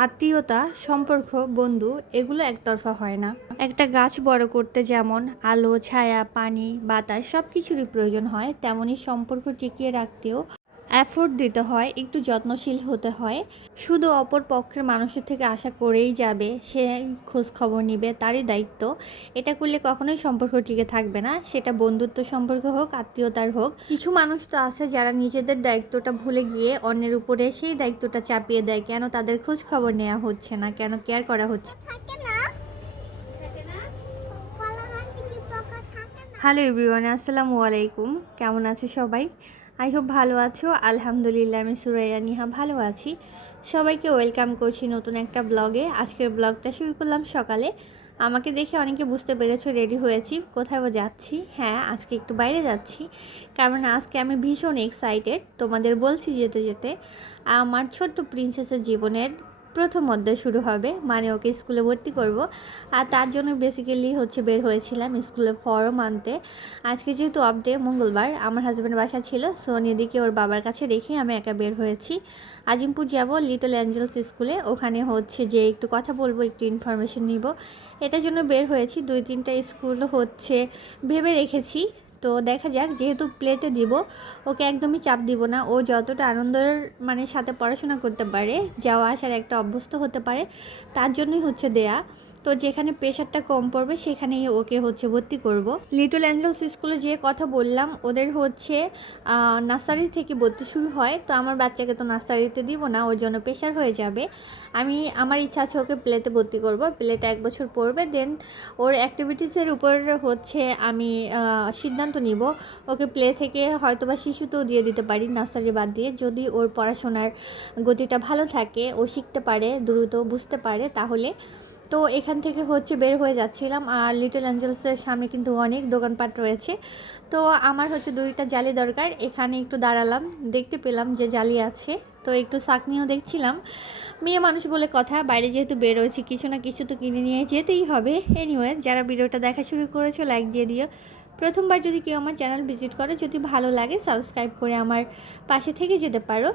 আত্মীয়তা, সম্পর্ক, বন্ধু, এগুলো একতরফা হয় না। একটা গাছ বড় করতে যেমন আলো, ছায়া, পানি, বাতাস সব কিছুরই প্রয়োজন হয় তেমনই সম্পর্ক টিকিয়ে রাখতেও এফোর্ট দিতে হয় একটু যত্নশীল হতে হয়। শুধু অপর পক্ষের মানুষের থেকে আশা করেই যাবে সে খোঁজ খবর নিবে তারই দায়িত্ব। এটা করলে কখনোই সম্পর্ক টিকে থাকবে না সেটা বন্ধুত্ব সম্পর্ক হোক আত্মীয়তার হোক। কিছু মানুষ তো আছে যারা নিজেদের দায়িত্বটা ভুলে গিয়ে অন্যের উপরে সেই দায়িত্বটা চাপিয়ে দেয় কেন তাদের খোঁজ খবর নেওয়া হচ্ছে না কেন কেয়ার করা হচ্ছে? হ্যালো এভরিওয়ান আসসালামু আলাইকুম। কেমন আছে সবাই? আই হোপ ভালো আছো। আলহামদুলিল্লাহ, আমি সুরাইয়া নিহা ভালো আছি। সবাইকে ওয়েলকাম করছি নতুন একটা ব্লগে। আজকের ব্লগটা শুরু করলাম সকালে। আমাকে দেখে অনেকে বুঝতে পেরেছ রেডি হয়েছি। কোথাও যাচ্ছি। হ্যাঁ আজকে একটু বাইরে যাচ্ছি। কারণ আজকে আমি ভীষণ এক্সাইটেড তোমাদের বলছি যেতে যেতে, আমার ছোট্ট প্রিন্সেসের জীবনের প্রথম অধ্যায় শুরু হবে মানে ওকে স্কুলে ভর্তি করব। আর তার জন্য বেসিক্যালি হচ্ছে বের হয়েছিলাম স্কুলে ফর্ম আনতে। আজকে যেহেতু আপডে মঙ্গলবার, আমার হাজব্যান্ড বাসা ছিল সো নিদিকে ওর বাবার কাছে রেখে আমি একা বের হয়েছি। আজিমপুর যাব লিটল অ্যাঞ্জেলস স্কুলে, ওখানে হচ্ছে যে একটু কথা বলব, একটু ইনফরমেশন নিব। এটার জন্য বের হয়েছি, দুই তিনটা স্কুল হচ্ছে ভেবে রেখেছি। তো দেখা যাক, যেহেতু প্লেতে দিব, ওকে একদমই চাপ দিব না। ও যতটা আনন্দের মানে সাথে পড়াশোনা করতে পারে, যাওয়া আসার একটা অভ্যস্ত হতে পারে, তার জন্যই হচ্ছে দেয়া। তো যেখানে প্রেশারটা কম পড়বে, সেখানেই ওকে হচ্ছে ভর্তি করব। লিটল অ্যাঞ্জেলস স্কুলে যে কথা বললাম, ওদের হচ্ছে নার্সারি থেকে ভর্তি শুরু হয়। তো আমার বাচ্চাকে তো নার্সারিতে দিব না, ওর জন্য প্রেশার হয়ে যাবে। আমি, আমার ইচ্ছা আছে ওকে প্লেতে ভর্তি করব। প্লেটা এক বছর পড়বে দেন ওর অ্যাক্টিভিটিসের উপর হচ্ছে আমি সিদ্ধান্ত নিব। ওকে প্লে থেকে হয়তো বা শিশুতেও দিয়ে দিতে পারি নার্সারি বাদ দিয়ে। যদি ওর পড়াশোনার গতিটা ভালো থাকে, ও শিখতে পারে, দ্রুত বুঝতে পারে, তাহলে তো এখান থেকে হচ্ছে বের হয়ে যাচ্ছিলাম আর লিটল অ্যাঞ্জেলসের সামনে কিন্তু অনেক দোকানপাট রয়েছে। তো আমার হচ্ছে দুইটা জালি দরকার, এখানে একটু দাঁড়ালাম, দেখতে পেলাম যে জালি আছে। তো একটু শাকনিও দেখছিলাম। মেয়ে মানুষ বলে কথা, বাইরে যেহেতু বেরোয়েছি কিছু না কিছু তো কিনে নিয়ে যেতেই হবে। এনিওয়ে যারা ভিডিওটা দেখা শুরু করেছ লাইক দিয়ে দিও। প্রথমবার যদি কেউ আমার চ্যানেল ভিজিট করে, যদি ভালো লাগে সাবস্ক্রাইব করে আমার পাশে থেকে যেতে পারো।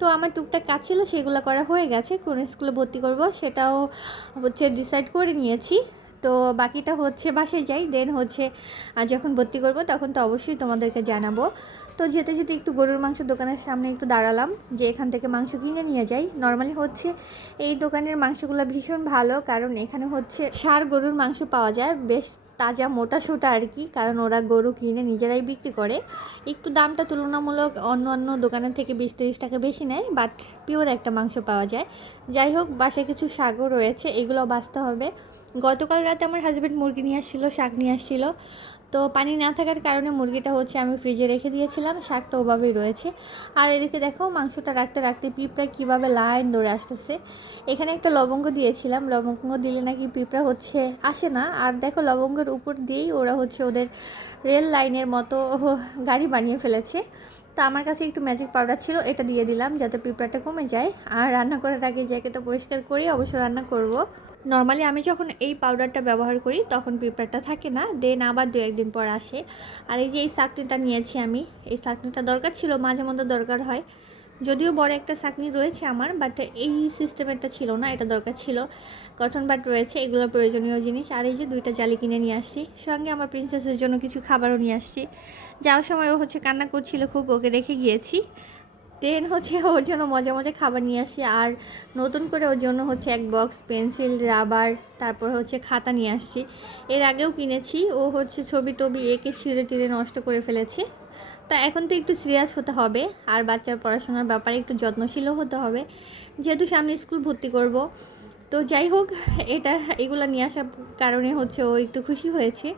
তো আমার টুকটাক কাজ ছিল, সেগুলো করা হয়ে গেছে। কোন স্কুলে ভর্তি করব সেটাও হচ্ছে ডিসাইড করে নিয়েছি। তো বাকিটা হচ্ছে বাসায় যাই দেন হচ্ছে আর যখন ভর্তি করব তখন তো অবশ্যই তোমাদেরকে জানাব। তো যেতে যেতে একটু গরুর মাংস দোকানের সামনে একটু দাঁড়ালাম, যে এখান থেকে মাংস কিনে নিয়ে যাই। নর্মালি হচ্ছে এই দোকানের মাংসগুলো ভীষণ ভালো, কারণ এখানে হচ্ছে সার গরুর মাংস পাওয়া যায়। বেশ তাজা মোটা সোটা আর কি, কারণ ওরা গরু কিনে নিজেরাই বিক্রি করে। একটু দামটা তুলনামূলক অন্য অন্য দোকানের থেকে বিশ তিরিশ টাকা বেশি নেয় বাট পিওর একটা মাংস পাওয়া যায়। যাই হোক, বাসায় কিছু শাকও রয়েছে, এগুলো বাঁচতে হবে। গতকাল রাতে আমার হাজব্যান্ড মুরগি নিয়ে আসছিল, শাক নিয়ে আসছিল। তো পানি না থাকার কারণে মুরগিটা হচ্ছে আমি ফ্রিজে রেখে দিয়েছিলাম শাকটা ওভাবেই রয়েছে। আর এদিকে দেখো, মাংসটা রাখতে রাখতে পিঁপড়া কীভাবে লাইন ধরে আসতেছে। এখানে একটা লবঙ্গ দিয়েছিলাম, লবঙ্গ দিলে নাকি পিঁপড়া হচ্ছে, আসে না। আর দেখো, লবঙ্গের উপর দিয়েই ওরা হচ্ছে ওদের রেল লাইনের মতো গাড়ি বানিয়ে ফেলেছে। তো আমার কাছে একটু ম্যাজিক পাউডার ছিল, এটা দিয়ে দিলাম যাতে পিঁপড়াটা কমে যায়। আর রান্না করার আগে জায়গাটা পরিষ্কার করেই অবশ্য রান্না করব। নর্মালি আমি যখন এই পাউডারটা ব্যবহার করি, তখন পিঁপড়াটা থাকে না দেন আবার দু একদিন পর আসে। আর এই যে এই চাকনিটা নিয়েছি আমি, এই চাকনিটা দরকার ছিল, মাঝে মধ্যে দরকার হয়। যদিও বড় একটা চাকনি রয়েছে আমার বাট এই সিস্টেমেরটা ছিল না, এটা দরকার ছিল। কটন বাট রয়েছে, এগুলো প্রয়োজনীয় জিনিস। আর এই যে দুইটা জালি কিনে নিয়ে আসছি, সঙ্গে আমার প্রিন্সেসের জন্য কিছু খাবারও নিয়ে আসছি। যাওয়ার সময় ও হচ্ছে কান্না করছিল, খুব ওকে রেখে গিয়েছি। দেন হচ্ছে ওর জন্য মজা মজা খাবার নিয়ে আসি আর নতুন করে ওর জন্য হচ্ছে এক বক্স পেন্সিল রাবার তারপর হচ্ছে খাতা নিয়ে আসছি। এর আগেও কিনেছি, ও হচ্ছে ছবি টবি এঁকে ছিঁড়ে টিড়ে নষ্ট করে ফেলেছে। তা এখন তো একটু সিরিয়াস হতে হবে, আর বাচ্চার পড়াশোনার ব্যাপারে একটু যত্নশীলও হতে হবে। যেহেতু সামনে স্কুল ভর্তি করব, তো যাই হোক, এটা, এগুলো নিয়ে আসার কারণে হচ্ছে ও একটু খুশি হয়েছে।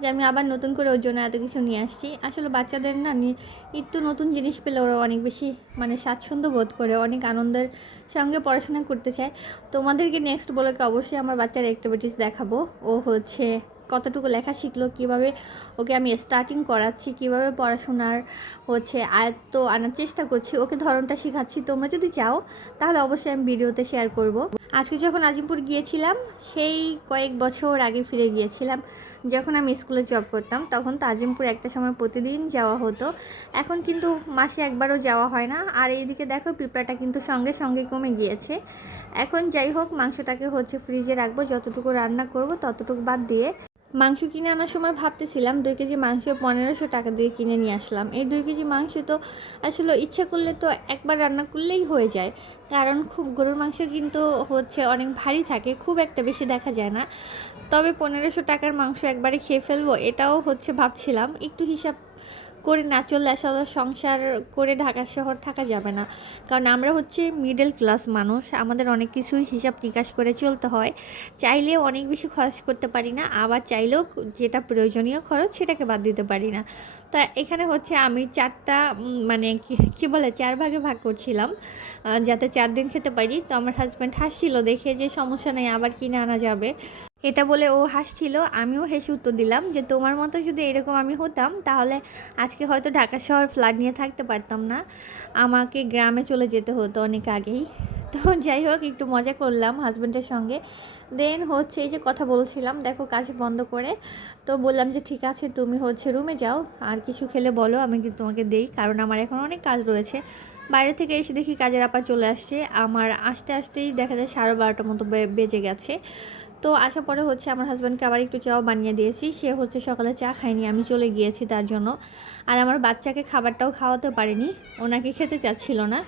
যে আমি আবার নতুন করে ওর জন্য এত কিছু নিয়ে আসছি। আসলে বাচ্চাদের না নিত্য একটু নতুন জিনিস পেলে ওরা অনেক বেশি মানে স্বাচ্ছন্দ্য বোধ করে, অনেক আনন্দের সঙ্গে পড়াশোনা করতে চায়। তোমাদেরকে নেক্সট বলে অবশ্যই আমার বাচ্চার অ্যাক্টিভিটিস দেখাবো। ও হচ্ছে কতটুকু লেখা শিখলো, কীভাবে ওকে আমি স্টার্টিং করাচ্ছি, কীভাবে পড়াশোনার হচ্ছে আয়ত্ত আনার চেষ্টা করছি, ওকে ধরনটা শেখাচ্ছি। তোমরা যদি চাও, তাহলে অবশ্যই আমি ভিডিওতে শেয়ার করব। আজকে যখন আজিমপুর গিয়েছিলাম, সেই কয়েক বছর আগে ফিরে গিয়েছিলাম। যখন আমি স্কুলে জব করতাম, তখন তো আজিমপুর একটা সময় প্রতিদিন যাওয়া হতো। এখন কিন্তু মাসে একবারও যাওয়া হয় না। আর এইদিকে দেখো, পিঁপড়াটা কিন্তু সঙ্গে সঙ্গে কমে গিয়েছে। এখন যাই হোক, মাংসটাকে হচ্ছে ফ্রিজে রাখব, যতটুকু রান্না করব, ততটুকু বাদ দিয়ে মাংস কিনে আনার সময় ভাবতেছিলাম দুই কেজি মাংস পনেরোশো টাকা দিয়ে কিনে নিয়ে আসলাম। এই দুই কেজি মাংস তো আসলে ইচ্ছা করলে তো একবার রান্না করলেই হয়ে যায়। কারণ খুব গরুর মাংস কিন্তু হচ্ছে অনেক ভারী থাকে, খুব একটা বেশি দেখা যায় না। তবে পনেরোশো টাকার মাংস একবারে খেয়ে ফেলব এটাও হচ্ছে ভাবছিলাম। একটু হিসাব করে না চললে আসলে সংসার করে ঢাকা শহর থাকা যাবে না। কারণ আমরা হচ্ছে মিডল ক্লাস মানুষ, আমাদের অনেক কিছুই হিসাব নিকাশ করে চলতে হয়। চাইলেও অনেক বেশি খরচ করতে পারি না, আবার চাইলেও যেটা প্রয়োজনীয় খরচ সেটাকে বাদ দিতে পারি না। তা এখানে হচ্ছে আমি চারটা মানে কি বলে, চার ভাগে ভাগ করছিলাম। যাতে চার দিন খেতে পারি। তো আমার হাজব্যান্ড হাসছিল দেখে যে সমস্যা নেই, আবার কিনে আনা যাবে। এটা বলে ও হাসছিল, আমিও হেসে উত্তর দিলাম যে, তোমার মতো যদি এরকম আমি হতাম, তাহলে আজকে হয়তো ঢাকা শহর ফ্লাড নিয়ে থাকতে পারতাম না। আমাকে গ্রামে চলে যেতে হতো অনেক আগেই। তো যাই হোক, একটু মজা করলাম হাজব্যান্ডের সঙ্গে। দেন হচ্ছে এই যে কথা বলছিলাম, দেখো কাজ বন্ধ করে। তো বললাম যে, ঠিক আছে, তুমি হচ্ছে রুমে যাও, আর কিছু খেলে বলো, আমি কিন্তু তোমাকে দেই। কারণ আমার এখন অনেক কাজ রয়েছে। বাইরে থেকে এসে দেখি কাজের আপা চলে আসছে। আমার আসতে আসতেই দেখা যায় সাড়ে বারোটার মতো বেজে গেছে। তো আসার পরে হচ্ছে আমার হাজব্যান্ডকে আবার একটু চাও বানিয়ে দিয়েছি। সে হচ্ছে সকালে চা খায়নি, আমি চলে গিয়েছি তার জন্য। আর আমার বাচ্চাকে খাবারটাও খাওয়াতে পারিনি, ওনাকে খেতে চাচ্ছিল না।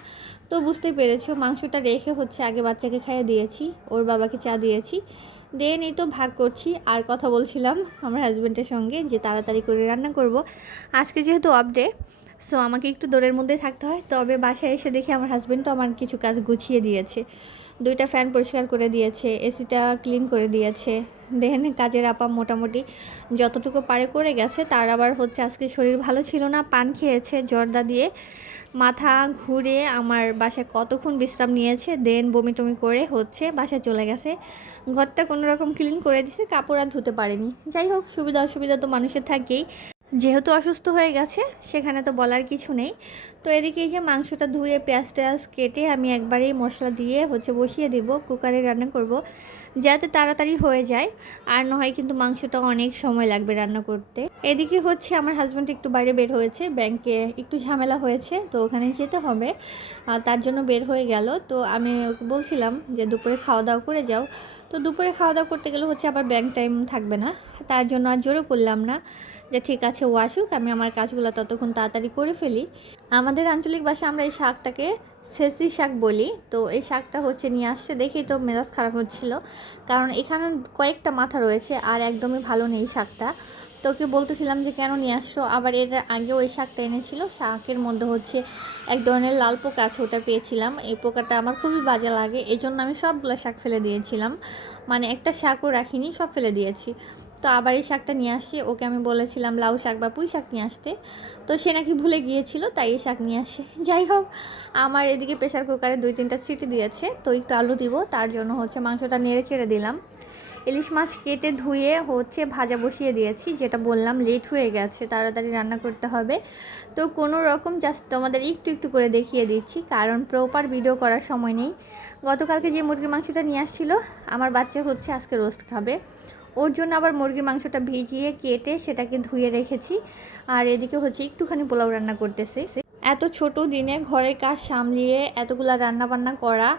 তো বুঝতেই পেরেছ, মাংসটা রেখে হচ্ছে আগে বাচ্চাকে খাইয়ে দিয়েছি, ওর বাবাকে চা দিয়েছি। দেন এই তো ভাগ করছি, আর কথা বলছিলাম আমার হাজব্যান্ডের সঙ্গে যে তাড়াতাড়ি করে রান্না করব। আজকে যেহেতু আপডে সো আমাকে একটু দৌড়ের মধ্যে থাকতে হয়। তবে বাসায় এসে দেখি আমার হাজব্যান্ডও আমার কিছু কাজ গুছিয়ে দিয়েছে। দুইটা ফ্যান পরিষ্কার করে দিয়েছে, এসিটা ক্লিন করে দিয়েছে। দেখেন কাজের আপা মোটামুটি যতটুকু পারে করে গেছে, তার আবার হচ্ছে আজকে শরীর ভালো ছিল না, পান খেয়েছে, জর্দা দিয়ে মাথা ঘুরে আমার বাসায় কতক্ষণ বিশ্রাম নিয়েছে, দেন বমি টমি করে হচ্ছে বাসায় চলে গেছে। ঘরটা কোনো রকম ক্লিন করে দিছে, কাপড় আর ধুতে পারেনি। যাই হোক, সুবিধা অসুবিধা তো মানুষের থাকেই। যেহেতু অসুস্থ হয়ে গেছে, সেখানে তো বলার কিছু নেই। তো এদিকে এই যে মাংসটা ধুয়ে পেঁয়াজ টেয়াজ কেটে আমি একবারেই মশলা দিয়ে হচ্ছে বসিয়ে দিব, কুকারে রান্না করব। যাতে তাড়াতাড়ি হয়ে যায়। আর নয় কিন্তু মাংসটা অনেক সময় লাগবে রান্না করতে। এদিকে হচ্ছে আমার হাজব্যান্ড একটু বাইরে বের হয়েছে ব্যাংকে একটু ঝামেলা হয়েছে, তো ওখানে যেতে হবে। আর তার জন্য বের হয়ে গেল। তো আমি বলছিলাম যে, দুপুরে খাওয়া দাওয়া করে যাও। তো দুপুরে খাওয়া দাওয়া করতে গেলে হচ্ছে আবার ব্যাংক টাইম থাকবে না। তার জন্য আর জোরে করলাম না যে, ঠিক আছে, ও আসুক, আমি আমার কাজগুলো ততক্ষণ তাড়াতাড়ি করে ফেলি। আমাদের আঞ্চলিক ভাষায় আমরা এই শাকটাকে সেসি শাক বলি, তো এই শাকটা হচ্ছে নিয়ে আসছে দেখেই তো মেজাজ খারাপ হচ্ছিল। কারণ এখানে কয়েকটা মাথা রয়েছে আর একদমই ভালো নেই শাকটা। তো ওকে বলতেছিলাম যে কেন নিয়ে আসছো? আবার এর আগে ওই শাকটা এনেছিল। শাকের মধ্যে হচ্ছে এক ধরনের লাল পোকা আছে, ওটা পেয়েছিলাম। এই পোকাটা আমার খুবই বাজে লাগে। এই জন্য আমি সবগুলো শাক ফেলে দিয়েছিলাম। মানে একটা শাকও রাখিনি, সব ফেলে দিয়েছি। তো আবার এই শাকটা নিয়ে আসি। ওকে আমি বলেছিলাম, লাউ শাক বা পুঁই শাক নিয়ে আসতে। তো সে নাকি ভুলে গিয়েছিল, তাই এই শাক নিয়ে আসে। যাই হোক, আমার এদিকে প্রেশার কুকারে দুই তিনটা সিটি দিয়েছে, তো একটু আলু দিব, তার জন্য হচ্ছে মাংসটা নেড়ে চেড়ে দিলাম। ইলিশ মাছ কেটে ধুয়ে হচ্ছে ভাজা বসিয়ে দিয়েছি, যেটা বললাম লেট হয়ে গেছে, তাড়াতাড়ি রান্না করতে হবে। তো কোনো রকম জাস্ট তোমাদের একটু একটু করে দেখিয়ে দিচ্ছি, কারণ প্রপার ভিডিও করার সময় নেই। গতকালকে যে মুরগির মাংসটা নিয়ে আসছিল, আমার বাচ্চা হচ্ছে আজকে রোস্ট খাবে। ওর জন্য আবার মুরগির মাংসটা ভিজিয়ে কেটে সেটাকে ধুয়ে রেখেছি। আর এদিকে হচ্ছে একটুখানি পোলাও রান্না করতেছি। এত ছোট দিনে ঘরের কাজ সামলিয়ে এতগুলা রান্না বান্না করা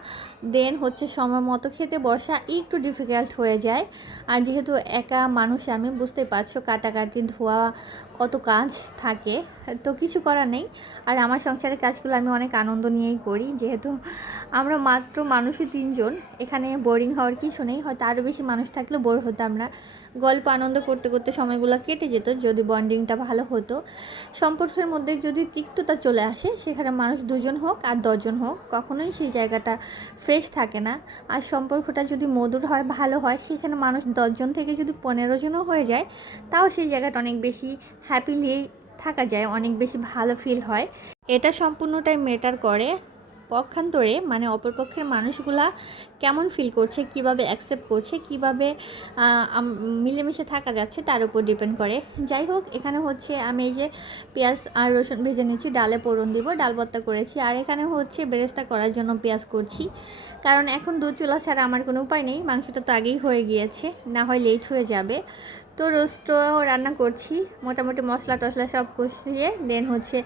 দেন হচ্ছে সময় মতো খেতে বসা একটু ডিফিকাল্ট হয়ে যায়। আর যেহেতু একা মানুষ, আমি বুঝতে পারছ কাটাকাটি, ধোয়া কত কাজ থাকে, তো কিছু করার নেই। আর আমার সংসারের কাজগুলো আমি অনেক আনন্দ নিয়েই করি। যেহেতু আমরা মাত্র মানুষই তিনজন, এখানে বোরিং হওয়ার কিছু নেই। হয়তো আরও বেশি মানুষ থাকলে বোর হতাম না। গল্প আনন্দ করতে করতে সময়গুলো কেটে যেত, যদি বন্ডিংটা ভালো হতো। সম্পর্কের মধ্যে যদি তিক্ততা চলে আসে, সেখানে মানুষ দুজন হোক আর দশজন হোক, কখনোই সেই জায়গাটা ফ্রেশ থাকে না। আর সম্পর্কটা যদি মধুর হয়, ভালো হয়, সেখানে মানুষ দশজন থেকে যদি পনেরো জনও হয়ে যায়, তাও সেই জায়গাটা অনেক বেশি হ্যাপিলি থাকা যায়, অনেক বেশি ভালো ফিল হয়। এটা সম্পূর্ণটাই মেটার করে। পক্ষান্তরে মানে অপরপক্ষের মানুষগুলা কেমন ফিল করছে, কীভাবে অ্যাকসেপ্ট করছে, কীভাবে মিলেমিশে থাকা যাচ্ছে তার উপর ডিপেন্ড করে। যাই হোক, এখানে হচ্ছে আমি এই যে পেঁয়াজ আর রসুন ভেজে নিচ্ছি ডালে পোড়ন দিব, ডাল ভর্তা করেছি। আর এখানে হচ্ছে বেরেস্তা করার জন্য পেঁয়াজ করছি। কারণ এখন দুধ চুলা ছাড়া আমার কোনো উপায় নেই, মাংসটা তো আগেই হয়ে গিয়েছে, না হয় লেট হয়ে যাবে। তো রোস্টও রান্না করছি। মোটামুটি মশলা টশলা সব কষিয়ে দেন হচ্ছে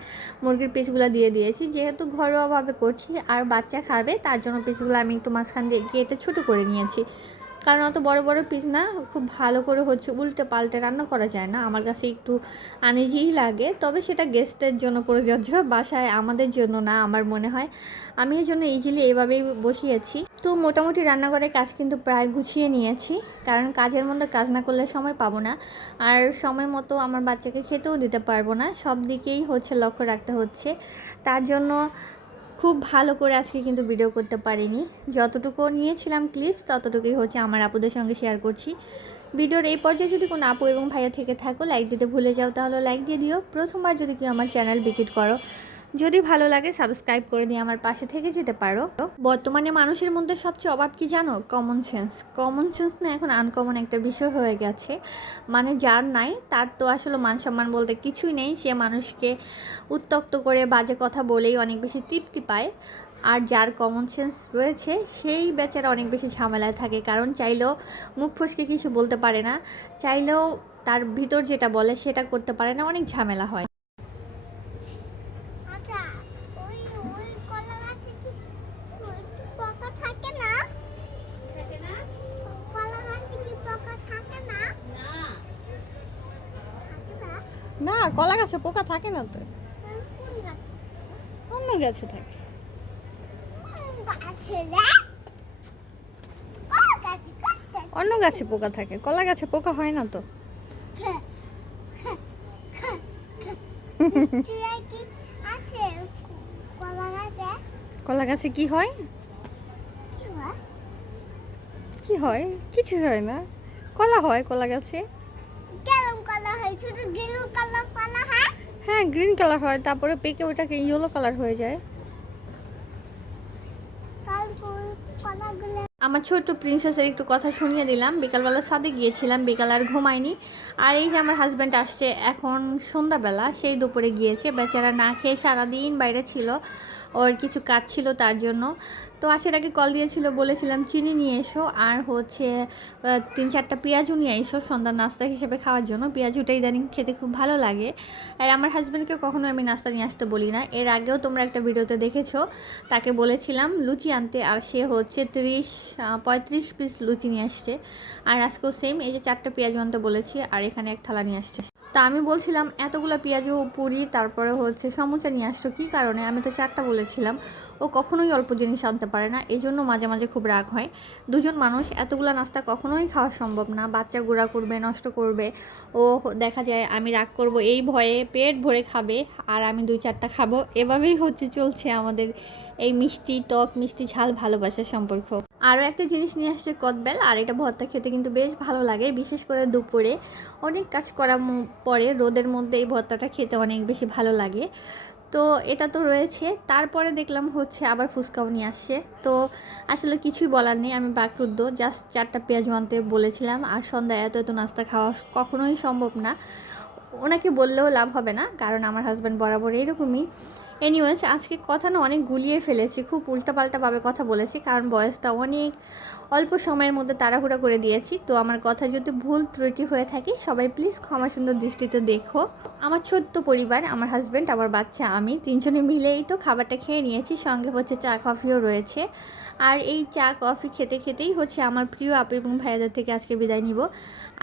মুরগির পিসগুলো দিয়ে দিয়েছি। যেহেতু ঘরোয়াভাবে করছি, আর বাচ্চা খাবে, তার জন্য পিসগুলো আমি একটু মাঝখান দিয়ে কেটে ছোটো করে নিয়েছি। কারণ অত বড় বড় পিস না, খুব ভালো করে হচ্ছে উল্টে পাল্টে রান্না করা যায় না। আমার কাছে একটু আনিজিই লাগে, তবে সেটা গেস্টের জন্য প্রযোজ্য, বাসায় আমাদের জন্য না, আমার মনে হয়। আমি এই জন্য ইজিলি এভাবেই বসিয়েছি। তো মোটামুটি রান্নাঘরের কাজ কিন্তু প্রায় গুছিয়ে নিয়েছি, কারণ কাজের মধ্যে কাজ না করলে সময় পাবো না। আর সময় মতো আমার বাচ্চাকে খেতেও দিতে পারব না, সব দিকেই হচ্ছে লক্ষ্য রাখতে হচ্ছে। তার জন্য খুব ভালো করে আজকে কিন্তু ভিডিও করতে পারিনি। যতটুকু নিয়েছিলাম ক্লিপস ততটুকুই হচ্ছে আমার আপুদের সঙ্গে শেয়ার করছি। ভিডিওর এই পর্যায়ে যদি কোনো আপু এবং ভাইয়া থেকে থাকো লাইক দিতে ভুলে যাও, তাহলে লাইক দিয়ে দিও। প্রথমবার যদি কেউ আমার চ্যানেল ভিজিট করো যদি ভালো লাগে সাবস্ক্রাইব করে দিয়ে আমার পাশে থেকে যেতে পারো। বর্তমানে মানুষের মধ্যে সবচেয়ে অভাব কি জানো? কমন সেন্স কমন সেন্স না এখন আনকমন একটা বিষয় হয়ে গেছে। মানে যার নাই, তার তো আসলে মান সম্মান বলতে কিছুই নেই। সে মানুষকে উত্তক্ত করে বাজে কথা বলেই অনেক বেশি তৃপ্তি পায়। আর যার কমন সেন্স রয়েছে, সেই বেচারা অনেক বেশি ঝামেলায় থাকে। কারণ চাইলেও মুখ ফসকে কিছু বলতে পারে না। চাইলেও তার ভিতর যেটা বলে, সেটা করতে পারে না। অনেক ঝামেলা হয় আচ্ছা ওই ওই কলা গাছে কি ওই একটু পোকা থাকে না থাকে না কলা গাছে কি পোকা থাকে না থাকে না, কলা গাছে পোকা থাকে না তো? অন্য গাছে থাকে? অন্য গাছে পোকা থাকে, কলা গাছে পোকা হয় না তো? কলা গাছে কি হয়? কি হয়? কিছু হয় না। কলা হয় কলা গাছে। হয় কলা হয়? হ্যাঁ গ্রিন কালার হয় তারপরে পেকে ওটাকে ইয়েলো কালার হয়ে যায়। আমার ছোট্ট প্রিন্সেসের একটু কথা শুনিয়ে দিলাম। বিকালবেলা সাদে গিয়েছিলাম বিকাল আর ঘুমায়নি। আর এই যে আমার হাজব্যান্ড আসছে এখন সন্ধ্যাবেলা সেই দুপুরে গিয়েছে। বেচারা না খেয়ে সারাদিন বাইরে ছিল। ওর কিছু কাজ ছিল তার জন্য। তো আসার আগে কল দিয়েছিল, বলেছিলাম, চিনি নিয়ে এসো। আর হচ্ছে তিন চারটা পেঁয়াজু নিয়ে এসো সন্ধ্যার নাস্তা হিসেবে খাওয়ার জন্য। পেঁয়াজুটা ইদানিং খেতে খুব ভালো লাগে। আর আমার হাজব্যান্ডকে কখনো আমি নাস্তা নিয়ে আসতে বলি না। এর আগেও তোমরা একটা ভিডিওতে দেখেছ, তাকে বলেছিলাম, লুচি আনতে। আর সে হচ্ছে তিরিশ পঁয়ত্রিশ পিস লুচি নিয়ে আসছে। আর আজকেও সেম এই যে চারটে পেঁয়াজু আনতে বলেছি, আর এখানে এক থালা নিয়ে আসছে। তা আমি বলছিলাম, এতগুলো পেঁয়াজু পুরি, তারপরে হচ্ছে সমুচা নিয়ে আসছো কী কারণে? আমি তো চারটা বলেছিলাম। ও কখনোই অল্প জিনিস আনতে পারে না এই জন্য মাঝে মাঝে খুব রাগ হয়। দুজন মানুষ এতগুলো নাস্তা কখনোই খাওয়া সম্ভব না। বাচ্চা গুঁড়া করবে, নষ্ট করবে। ও দেখা যায়, আমি রাগ করব, এই ভয়ে পেট ভরে খাবে, আর আমি দুই চারটা খাব। এভাবেই হচ্ছে চলছে আমাদের এই মিষ্টি টক মিষ্টি ঝাল ভালোবাসার সম্পর্ক। আরও একটা জিনিস নিয়ে আসছে কদবেল, আর এটা ভর্তা খেতে কিন্তু বেশ ভালো লাগে, বিশেষ করে দুপুরে। অনেক কাজ করার পরে রোদের মধ্যে এই ভর্তাটা খেতে অনেক বেশি ভালো লাগে। তো এটা তো রয়েছে। তারপরে দেখলাম হচ্ছে আবার ফুচকাও নিয়ে আসছে। তো আসলে কিছুই বলার নেই, আমি বাকরুদ্ধ। জাস্ট চারটা পেঁয়াজ আনতে বলেছিলাম, আর সন্ধ্যায় এত এত নাস্তা খাওয়া কখনোই সম্ভব না। ওনাকে বললেও লাভ হবে না, কারণ আমার হাজব্যান্ড বরাবর এইরকমই। এনিওয়েজ আজকে কথা না অনেক গুলিয়ে ফেলেছি খুব উল্টাপাল্টাভাবে কথা বলেছি কারণ বয়সটা অনেক অল্প সময়ের মধ্যে তাড়াহুড়া করে দিয়েছি। তো আমার কথা যদি ভুল ত্রুটি হয়ে থাকে, সবাই প্লিজ ক্ষমা সুন্দর দৃষ্টিতে দেখো। আমার ছোট্ট পরিবার, আমার হাজব্যান্ড আমার বাচ্চা, আমি তিনজনে মিলেই তো খাবারটা খেয়ে নিয়েছি। সঙ্গে হচ্ছে চা কফিও রয়েছে। আর এই চা কফি খেতে খেতেই হচ্ছে আমার প্রিয় আপু এবং ভাইয়াদের থেকে আজকে বিদায় নিব।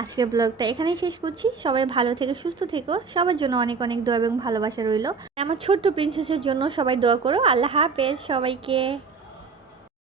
আজকের ব্লগটা এখানেই শেষ করছি। সবাই ভালো থেকে, সুস্থ থেকো। সবার জন্য অনেক অনেক দোয়া এবং ভালোবাসা রইল। আমার ছোট্ট প্রিন্সেসের জন্য সবাই দোয়া করো। আল্লাহ হাফেজ সবাইকে।